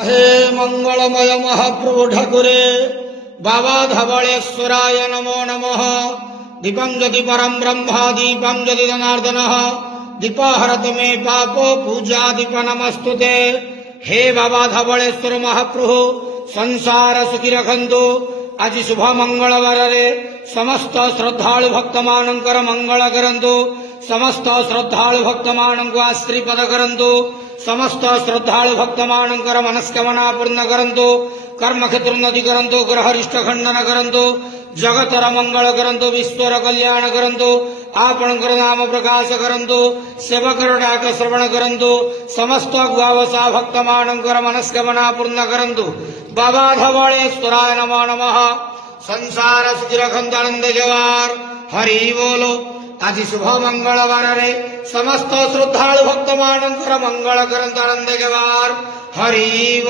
हे मंगलमय महाप्रभु ठाकुरे बाबा धवलेश्वराय नमो नमः। दीपं ज्योति परम ब्रह्म दीपं ज्योति जनार्दन दीपहरत मे पापो पूजा दीप नमस्तुते। हे बाबा धवलेश्वर महाप्रभु संसार सुखी रखंतु। आज शुभ मंगलवार समस्त श्रद्धालु भक्त मानकर मंगल करंतु। समस्त श्रद्धालु भक्त मानक आश्रीपद करंतु। समस्त श्रद्धालु भक्त मानकर मनस्कामना पूर्ण करंतु। कर्म क्षेत्र उन्नति करंतु। ग्रहरिष्ट खंडन करंतु। जगतर मंगल करंतु। विश्वर कल्याण करंतु। आपणकर नाम प्रकाश करंतु। सेवकर डाक श्रवण करंतु। समस्त गुआवसा भक्त मानकर मनस्कामना पूर्ण करंतु। बाबा धवलेश्वराय नमो नमः। संसार सुखी रखंतु आनंद जवार हरि बोलो। आज शुभ मंगलवार समस्त श्रद्धालु भक्त मानकर मंगल करंतु आनंद जवार हरि।